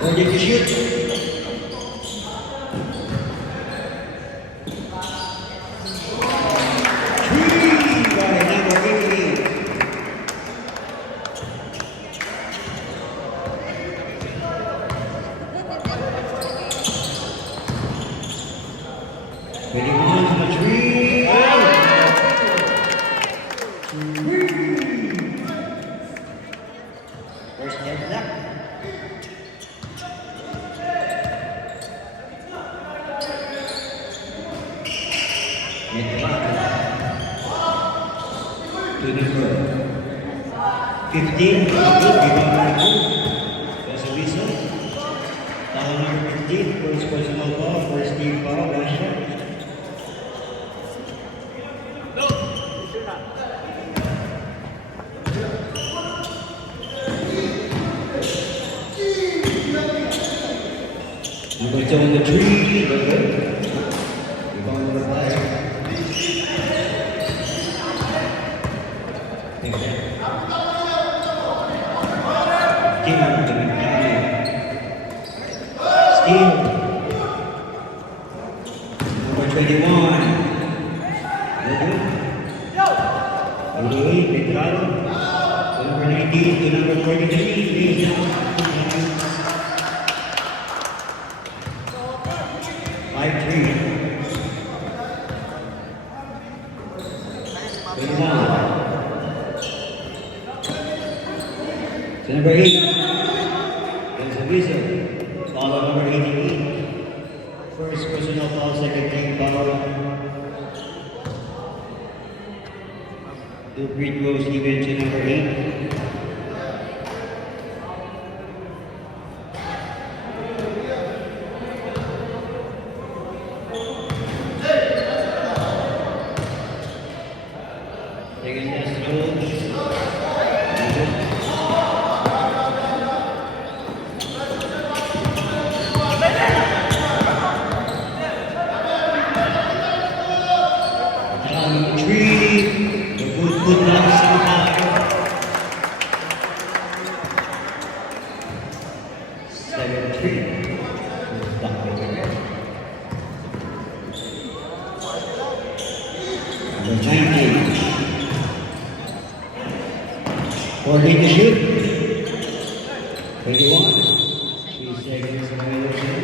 Ready to shoot. Three by number 88. Ready, one, three, first heads up. To number 15, there's a whistle. Foul number 15, first personal foul, first team foul, last shot. Number 2 on the tree, rebound number 5. Steal. Number 21. Good. 88, Petrado. Number 19 to number 43. 5-3. 21. To number 8. There's a whistle. Foul number 88. First personal foul, second team foul. Two free throws given to number 8. Second best throws. Good luck somehow. 7-3. Number 19. 40 to shoot. 21. 3 seconds violation.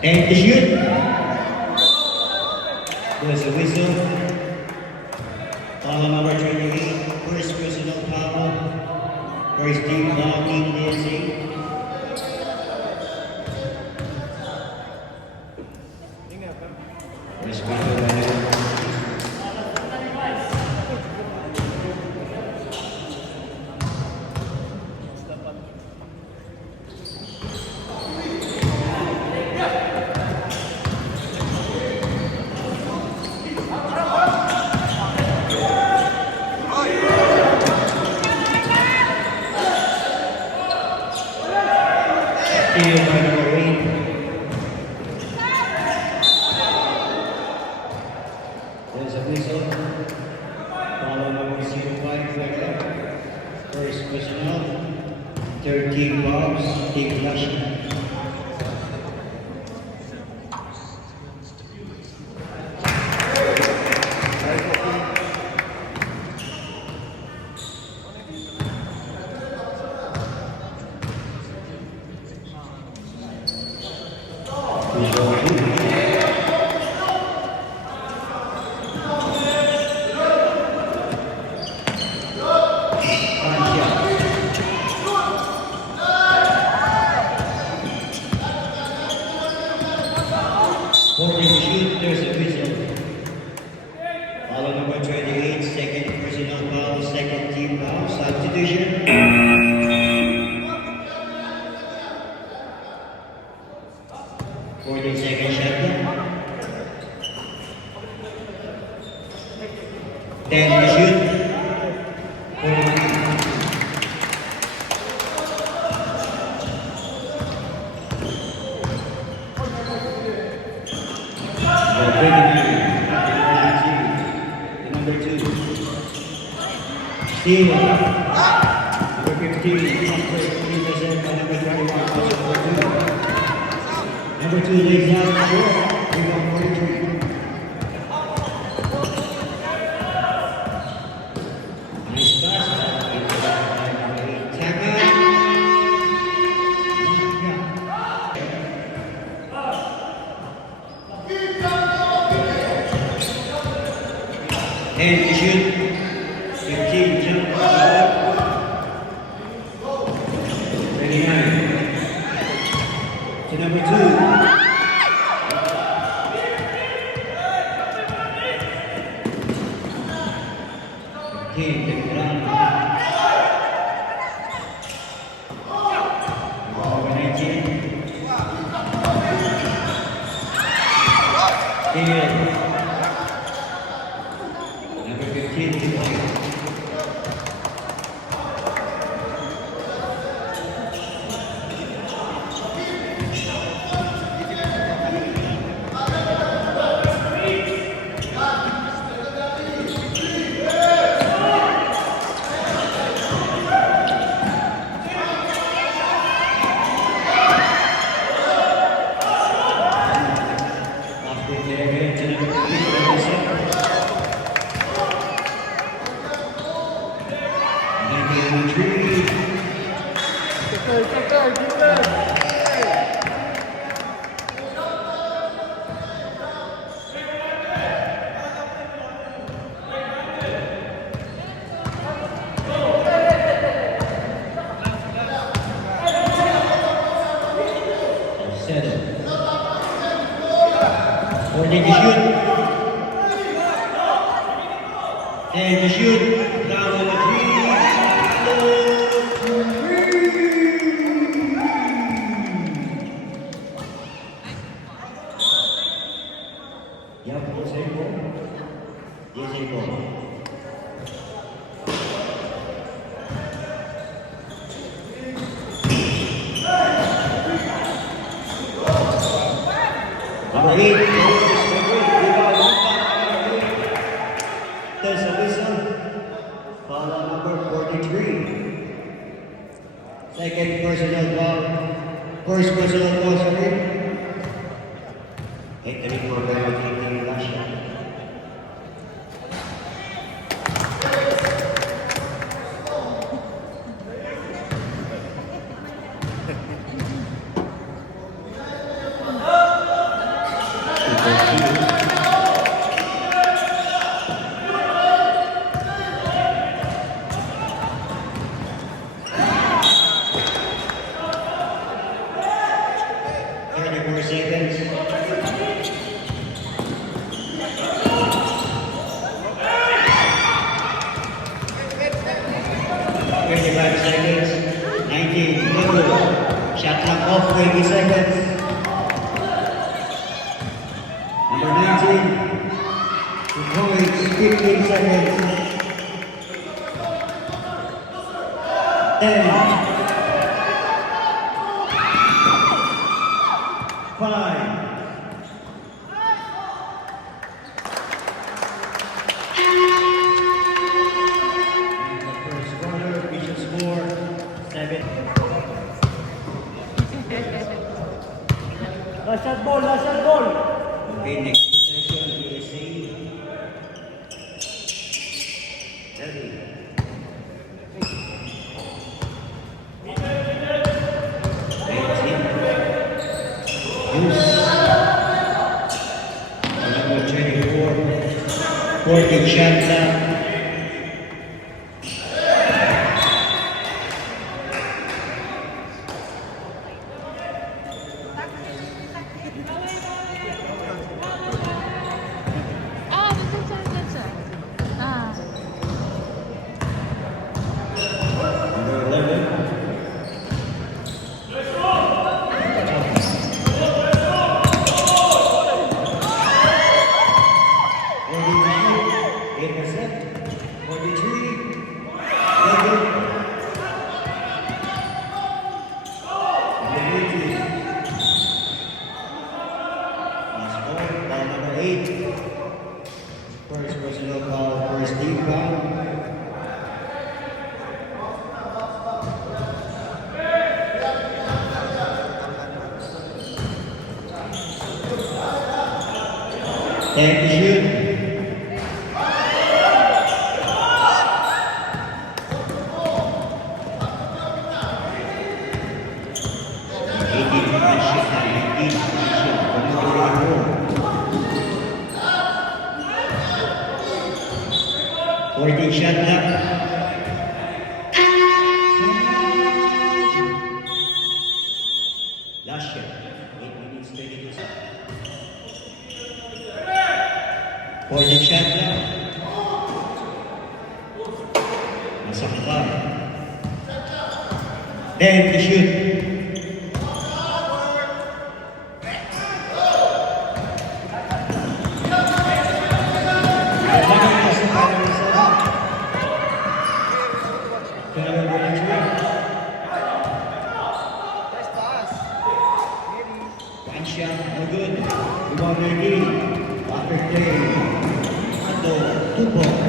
And the shoot. There's a whistle. Foul number 28. First personal foul. First team foul, Team DSA. First whistle. By number 8. There's a whistle. Follow number 05. First personal. Third team Bobs. Team Flush. There's a whistle. Follow number 28, second personal foul, second team foul, substitution. 40-second shot. 10 to shoot. 4. Number 2. Steal. Number 15. Number 3% by number 31. Number 2 lays out short. Rebound 43. Nice pass. Tap out. And to shoot. 15 jump. 39. To number 2. Take it down. Number 19. Steal. Number 15. Did you shoot? And you shoot. Down on the 3. Yep, yes, able. Yes, able. Number 8. There's a whistle. Foul on number 43. Second personal foul. First personal foul, sorry. Entering for penalty in Russia. Seconds. 25 seconds. 19. Shot clock off. 20 seconds. Number 19. 2 points. 15 seconds. 10. 5. And the first quarter, Bishop score 7. Last shot ball, last shot ball. Okay, next possession, USA. 30. Number 24. 14 shot clock. Number 11. Ready to shoot. 8%. 14 shot clock. Last shot. 8 minutes, 22 seconds. 14 shot clock. Masaktan. 10 to shoot. One shot, no good. Rebound ready. After play. Ando, 2 points.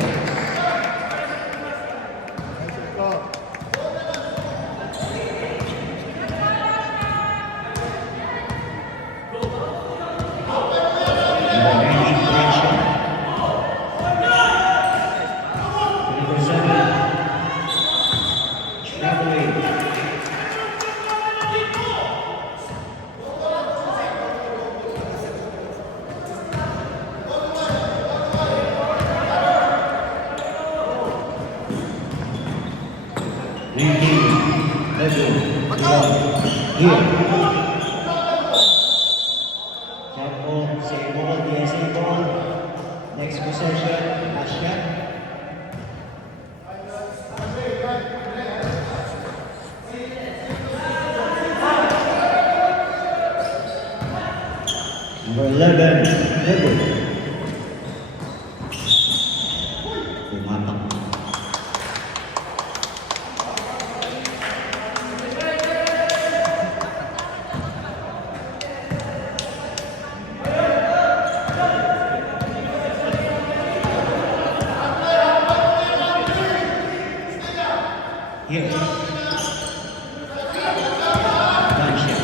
Next possession, last shot. Number 11, Edward. Pumatak. Here. One shot.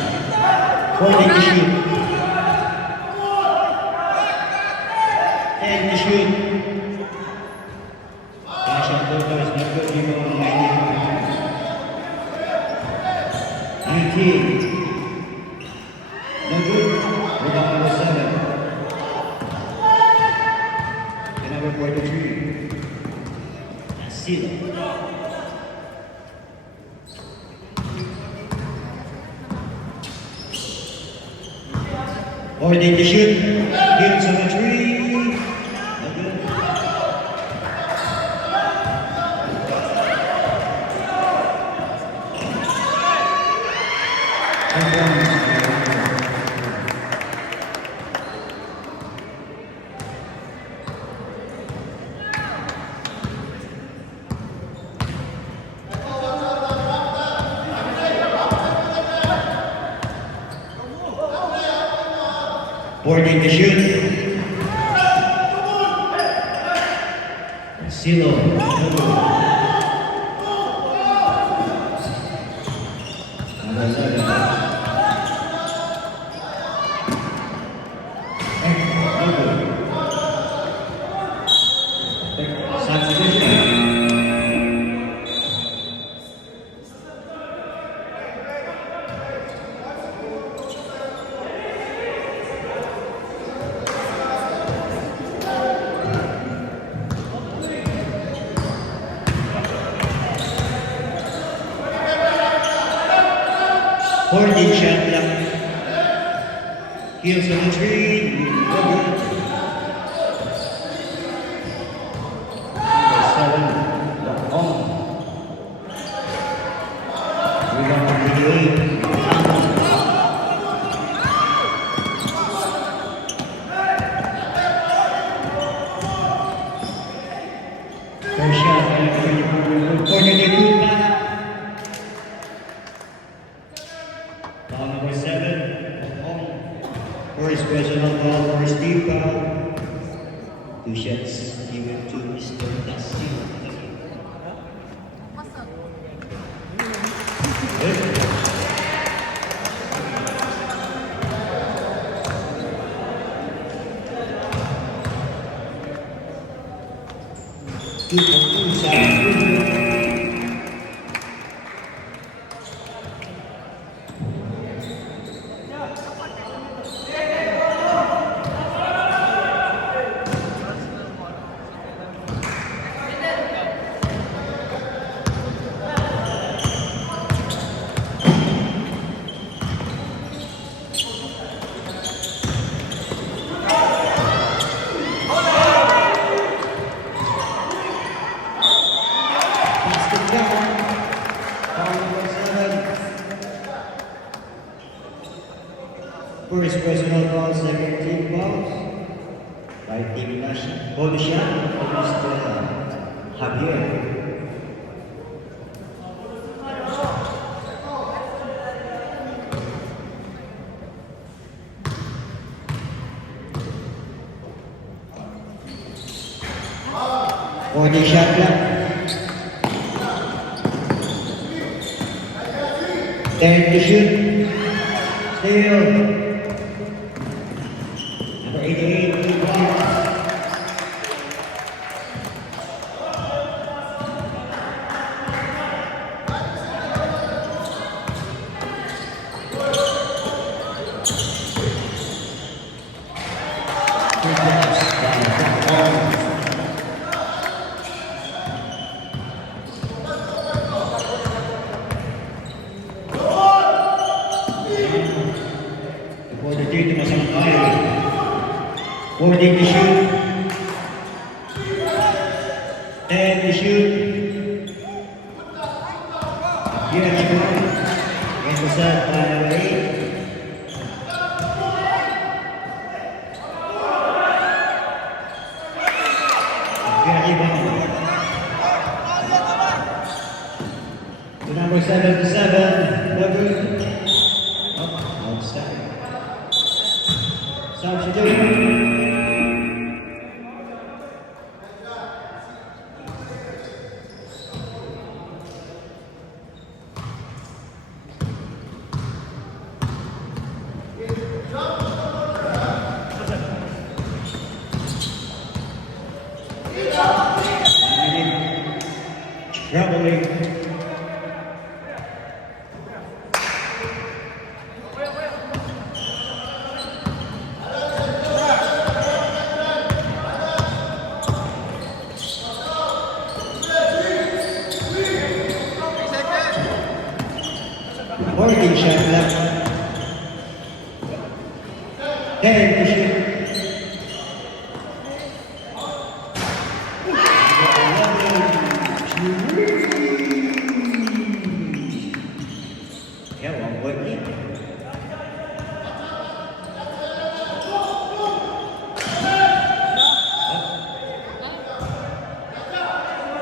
40 to shoot. 10 to shoot. Flash and total is not good. Rebound 19. No good. Rebound number 7. And number 43. Asilo. Order to shoot. Gives on the 3. No good. Boarding to shoot. Silo. Holding shot clock. Heels on the 3. No good. Number 7. Lock on. Rebound number 8. First shot. Corner to two. Foul number 7, home. First personal foul for Steve Powell. 2 shots given to Mr. Dassil. Good. 2 shots. First personal foul, second team fouls. By Team Bonusha, Javier. For the shot clock. 10 to shoot. Still. Number 88, 2 points. For the team to Masangkay. 14 to shoot. 10 to shoot. Here to go. Intercept by number 8. Here rebound. To number 77, no good. Oh, outside. Substitute. Traveling. Working shot left. 10 to shoot. Yeah, 1 point lead.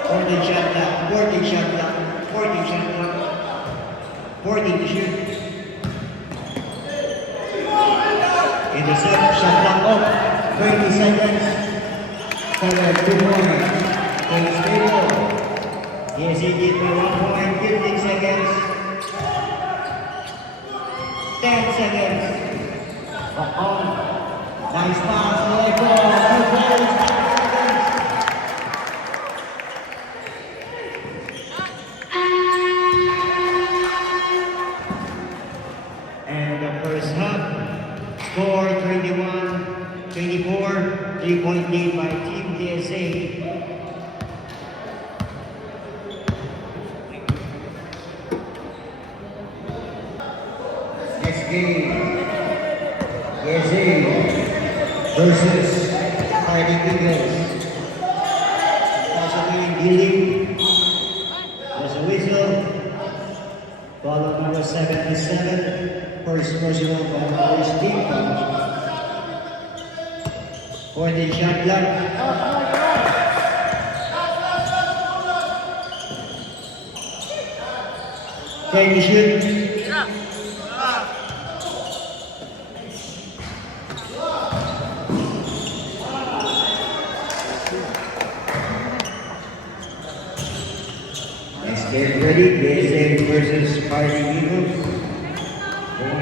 Fourteen shot clock. 14 shot clock. 14 shot clock. 14 to shoot. Intercept, shot clock off. 20 seconds. Cover 2 more. Takes stable. Yes, he did me 1 point, 15 seconds. 10 seconds. On. Nice pass, let go. 2 points, 10 seconds. And the first half, score 21-24, 3-point lead by Team DSA. Next game, DSA versus Fighting Eagles. Possibly dealing. There's a whistle. Follow number 77. First personal by Maurice Team. 14 shot clock. Can you shoot? Let's get ready. DSA versus Fighting Eagles.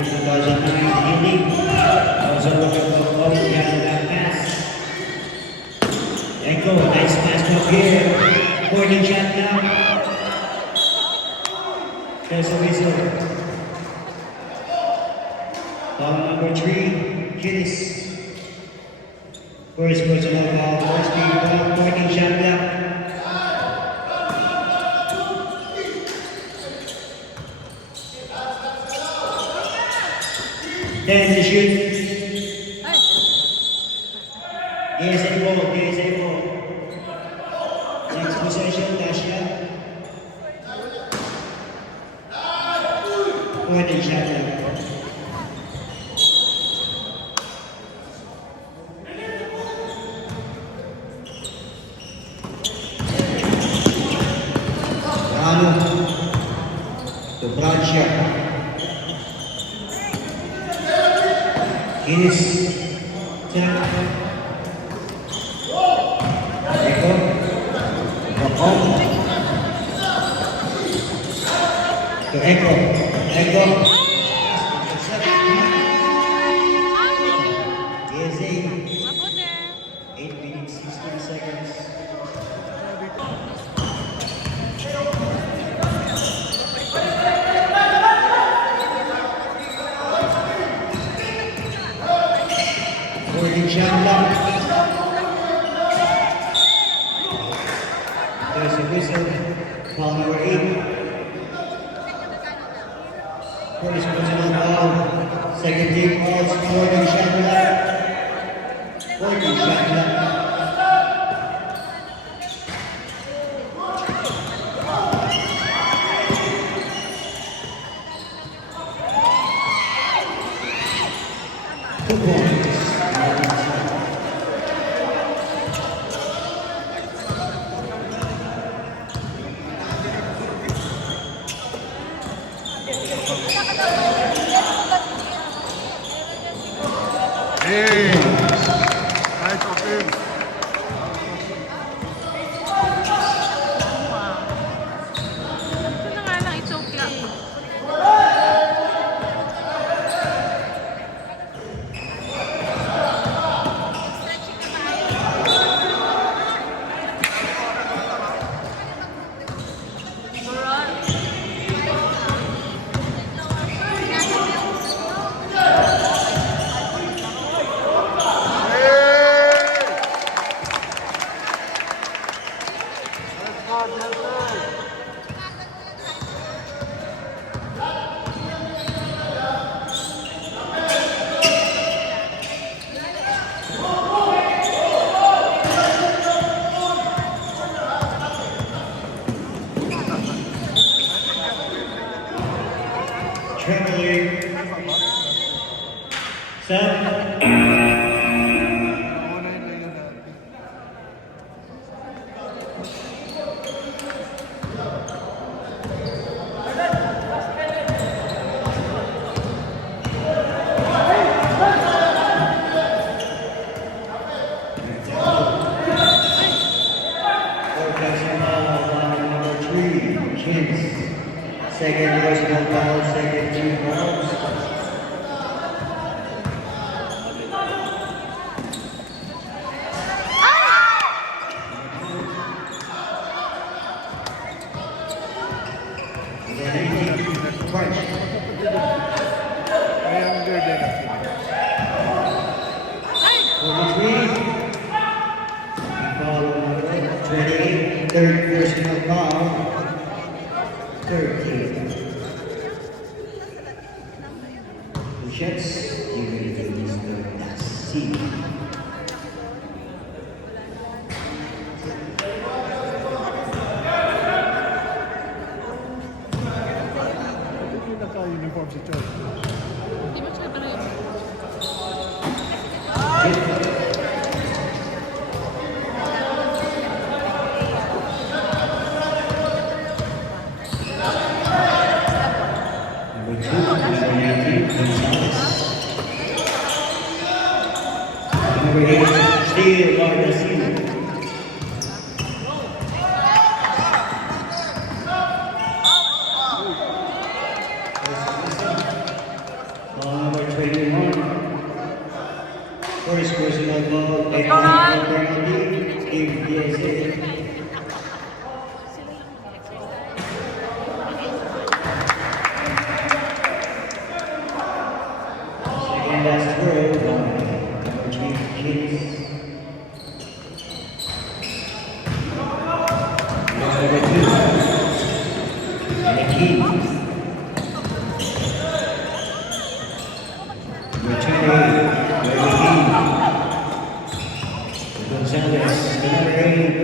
2009 inning. Also looking for Cody behind that pass. And go. Nice pass from here. 14 shot now. There's a whistle. Foul number 3. Gillis. First personal foul. First team foul. 14 shot now. Then to shoot. There's a ball. Next possession, Dasha. 14 shot. Lozano to Francia. Kinis. Eko. Bacom. To Eko. Eko. PSA. 8 minutes, 16 seconds. Gordon Chandler. There's a whistle. Foul number 8. First personal foul. Second team fouls. Gordon Chandler. Gordon Chandler. Two points. Hey! Nice open. Ito na nga lang, it's okay. Trembling. Set. Second personal foul, second team fouls. Crunch. Foul number 28, third personal foul, third team. Shots given to Mr. Dassi. Naka-uniform si Choi. Di ba siya pala yun? Number 2, number 19, Gonzalez. Number 8, Steve Gardasil. Number 21, first personal foul, penalty, Steve PSA. Second last throw, number 3, Kids. Number 2, Nikki. Number 28, Gonzalez, number 8,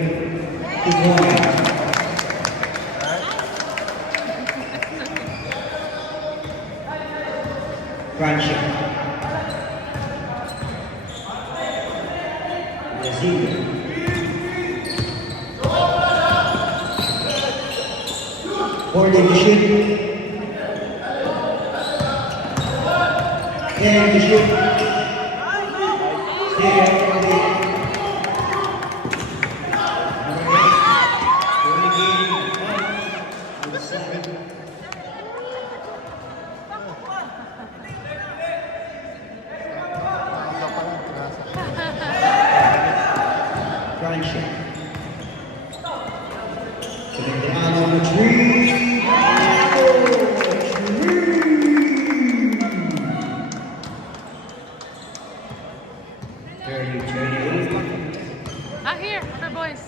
2 points. Francia. Brazil. 40 to shoot. 10 to shoot. Stay up for the Maaga pa lang, tinasa. front shot. Putting it out on the tree. Turn, Here, for boys.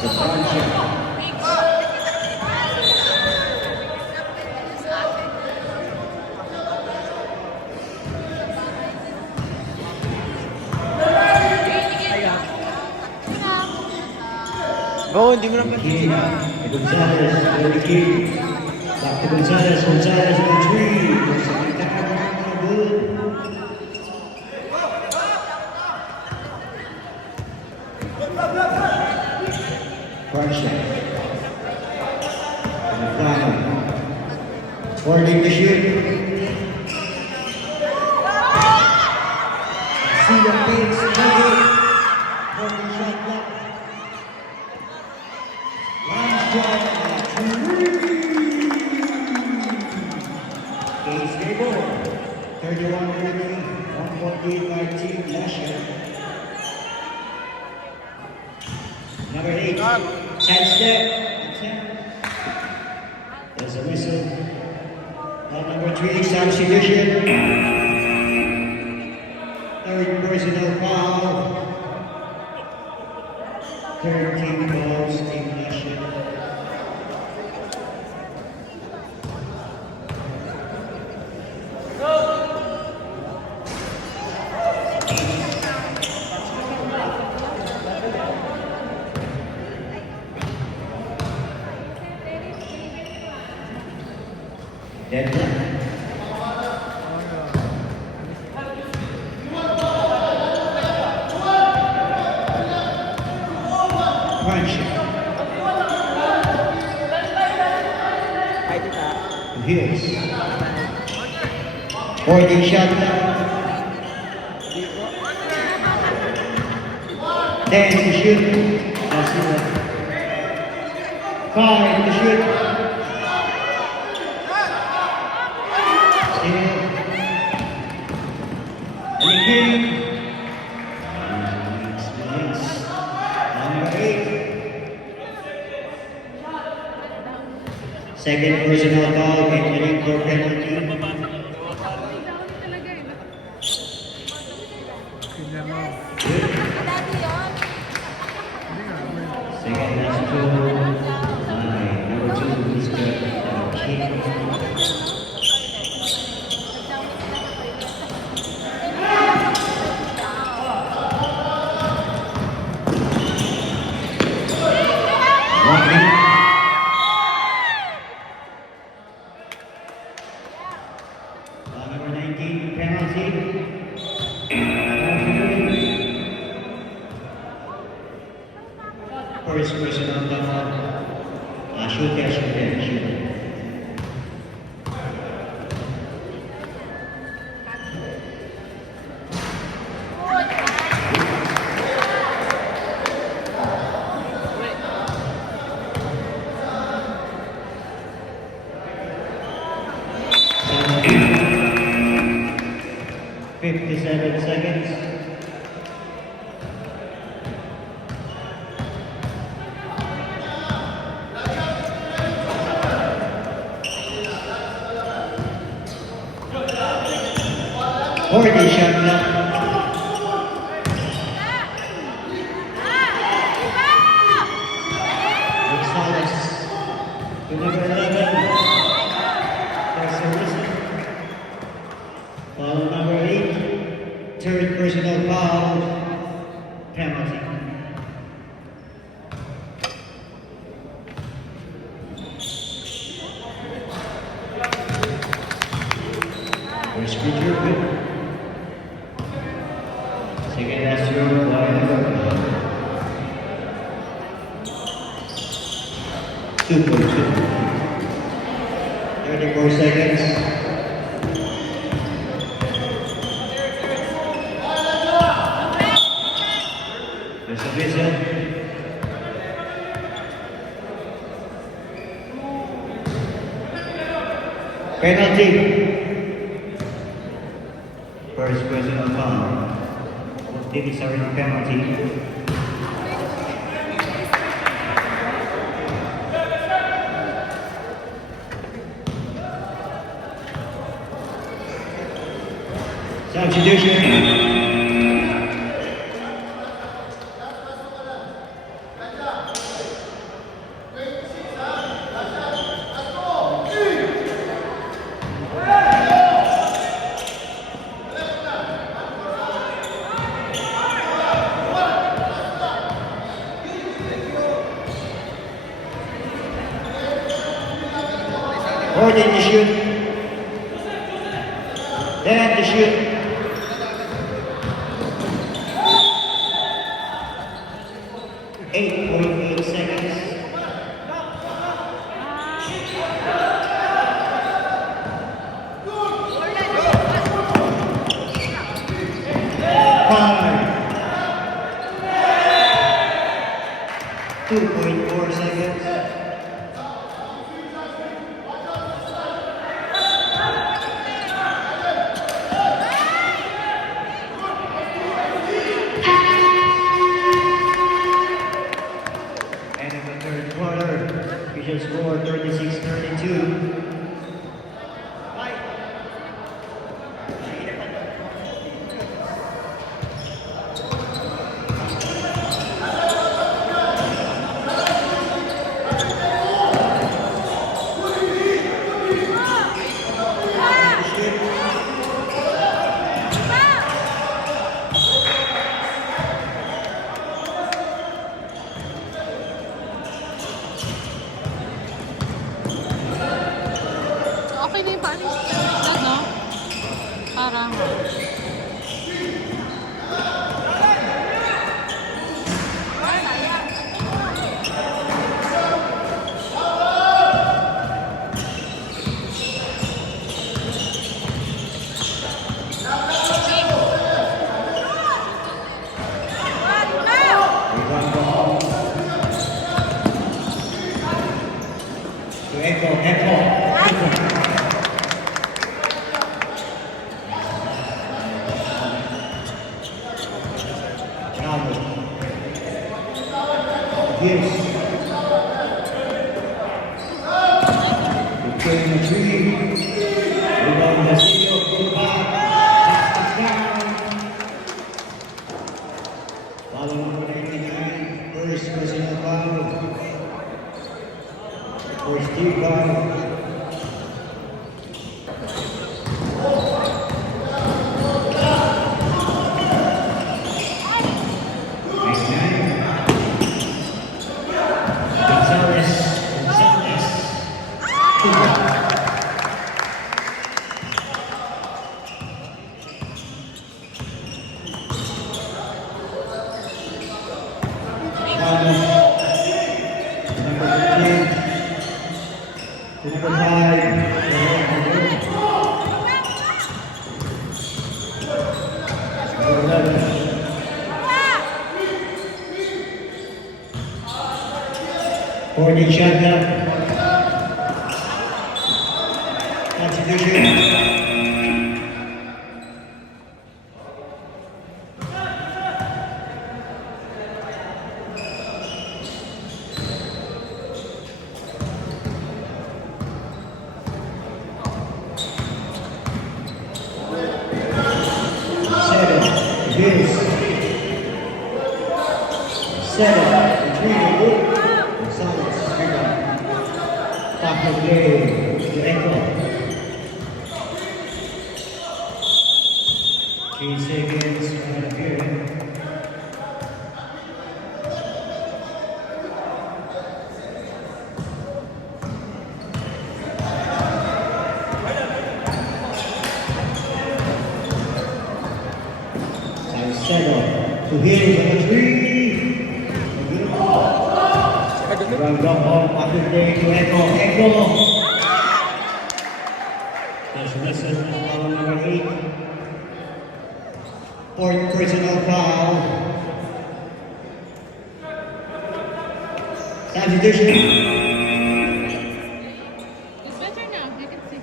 The front shot. Go, hindi mo naman. King, Gonzalez, for the king. Back to Gonzalez, Gonzalez on the tree. Second time, good. Front shot. And the final. 40 to shoot. See the pace, good. 40 shot block. Last shot. Case Gable. 31-30. 1 point lead by Team Lasher. Number 8. Side step. There's a whistle. Number 3. Substitution. Third personal foul. 13 balls, Team Lasher. Deadline. Punch. Ay, tita. Heels. 40 shot. 10 to shoot. That's it. 5 to shoot. Still. And again. Number 8. Second personal foul, entering for penalty. Talaga eh. Tingnan mo. Hindi nga, may Second last two. Number 2, Mr. King. Walking. Number 19, penalty. First person on the shoot. Fifty-seven seconds. Forty shot clock. Gonzalez to number 11. There's a whistle. Foul number 8. Third personal foul. Penalty. First free throw good. Second last throw, wide. 2.2. 34 seconds. There's a whistle. Penalty. First personal foul. Team is already penalty. Substitution. Order to shoot. Then to shoot. Eight point 8 seconds. Five. 2.4 seconds. And in the third quarter, we just scored 36-32. Okay na yung panis. Dad, no? Parang. Rebound ball. To Echo. Bravo. Yes. Between the three. Rebound Jacinto. Pull back. Down. Foul number 99. First personal foul. For Steve Garland. Number 5. Number 11. For the shotgun. Substitution. Yes. 7. Retrieval. Gonzalez. Rebound. Top of game. To Echo. 3 seconds. Right up here. Settle. To hit on the three. Run drop off after day to Echo. Echo. There's Wilson, foul number 8. Fourth personal foul. Substitution. It's better now. You can see.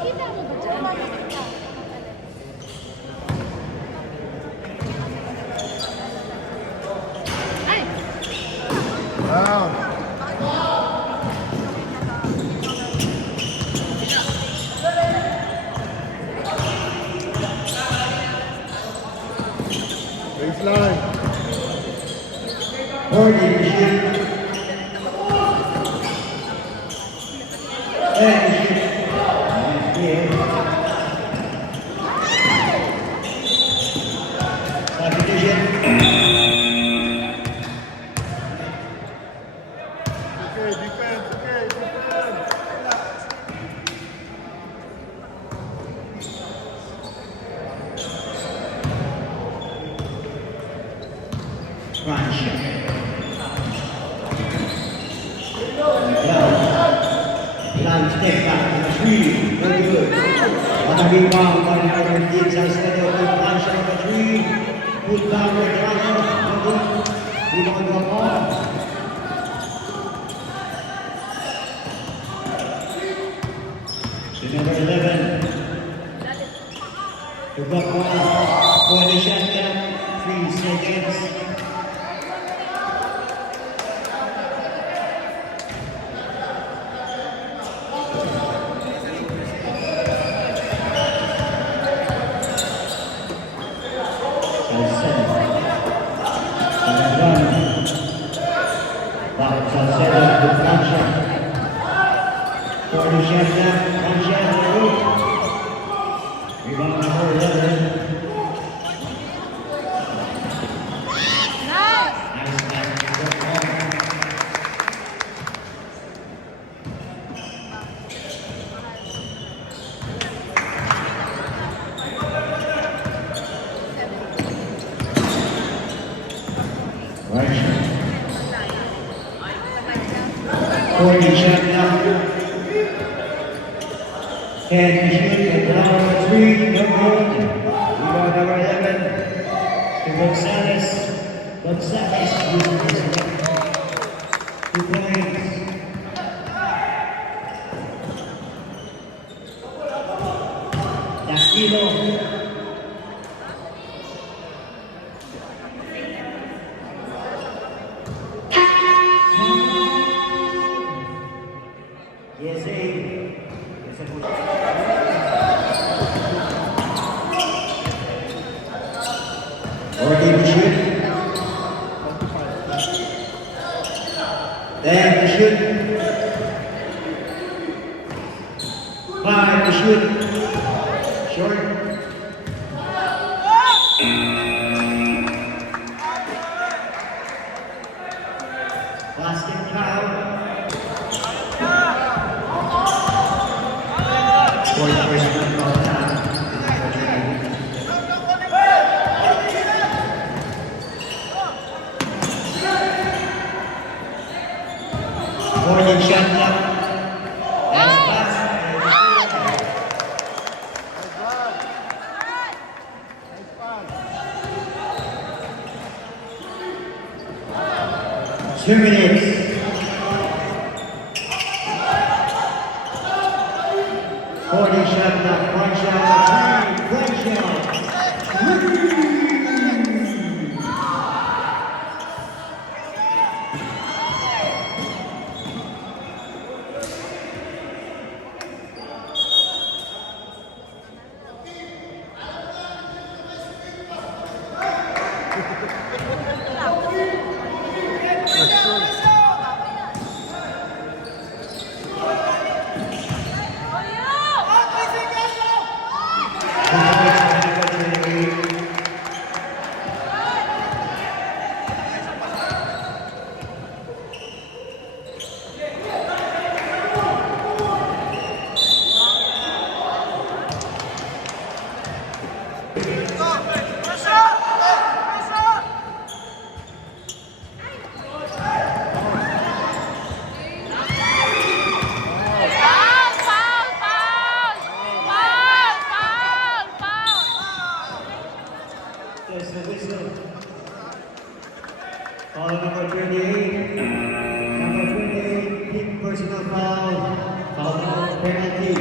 Kita mo ba dyan? Ay! Down. Baseline. 40 to shoot. And to shoot. Here. Substitution. Okay, defense. Okay, defense. Crunch. Long step back to three. Very good. What a rebound by number 15. Salcedo. Good punch on the three. Good down by Toronto. Good. Rebound drop off. To number 11. To block one. For the shot clock. 3 seconds. Shot now. And shoot at number 3, no good. Rebound number 11 to Gonzalez. Gonzalez uses this one. 2 points. Castillo. Yes, Already to shoot. Then to shoot. 5 to shoot. Short. Basket foul. For the first one foul now. Morning shot clock. Last pass. Nice pass. 2 minutes. Morning shot clock. One shot. One shot. Number 28. Number 28, team personal foul. Foul penalty.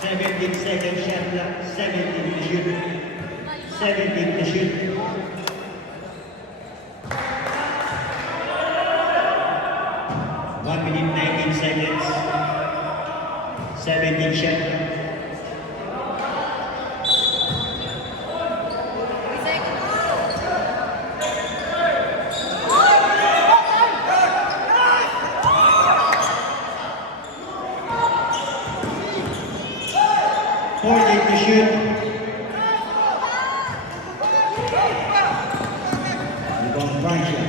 Seventeen seconds shot clock. 17 to shoot. 17 to shoot. One minute 19 seconds. 17 shot clock. Fourteen to shoot. Rebound Francia.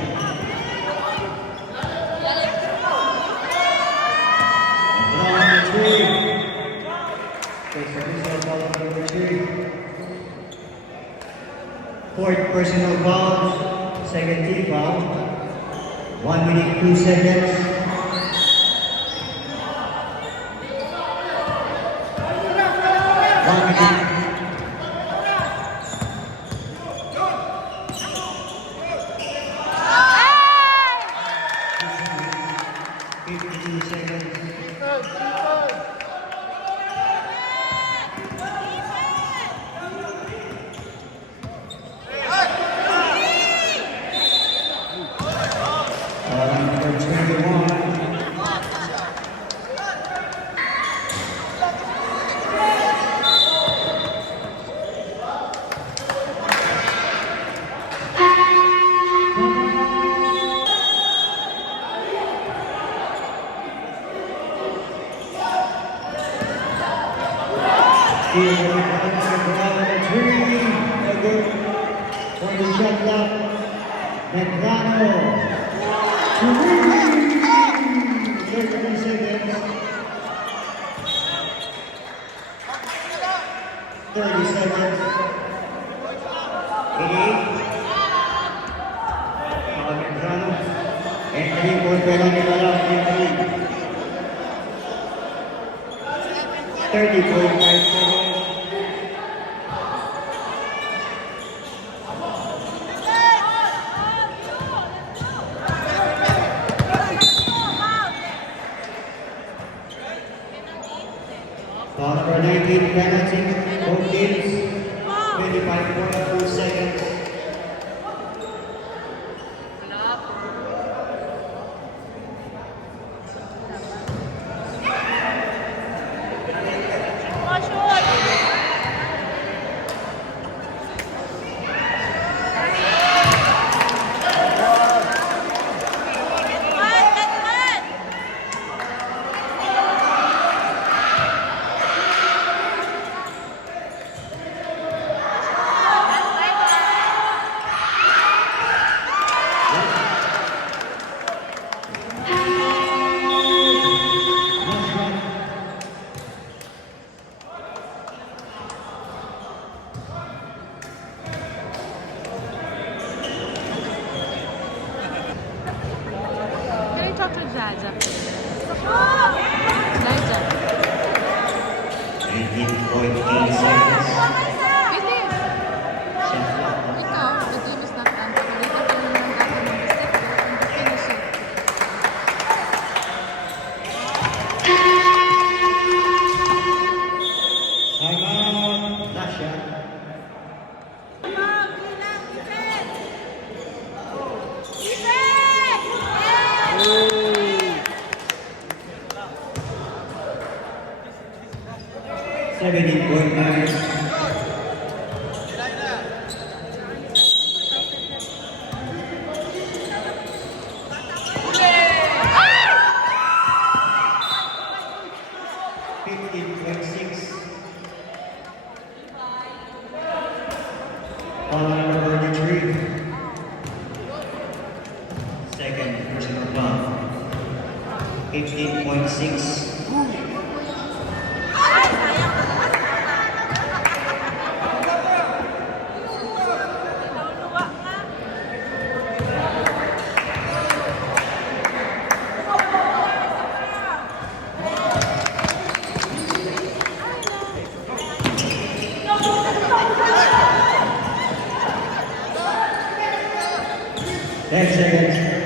Draw number 3. Takes the personal foul on number 3. Fourth personal foul. Second team foul. 1 minute 2 seconds. One minute. Fifty seconds. Number 21. Still number 3. Good for the shot clock. Medrano. 33 seconds. 30 seconds. 88. Medrano. Entry for penalty penalty. 30.5 seconds. Foul number 19, penalty, both teams, 25.2 seconds. Can I talk to Jaja? Jaja. 19.8 seconds. Bilis! Shot clock. Ikaw, the game is not done. Paborito ko yung gagawin ng mistake. And finish it. Timeout. Last shot. Seventeen point nine. Number 33. Second personal foul. 15.6. 10 seconds.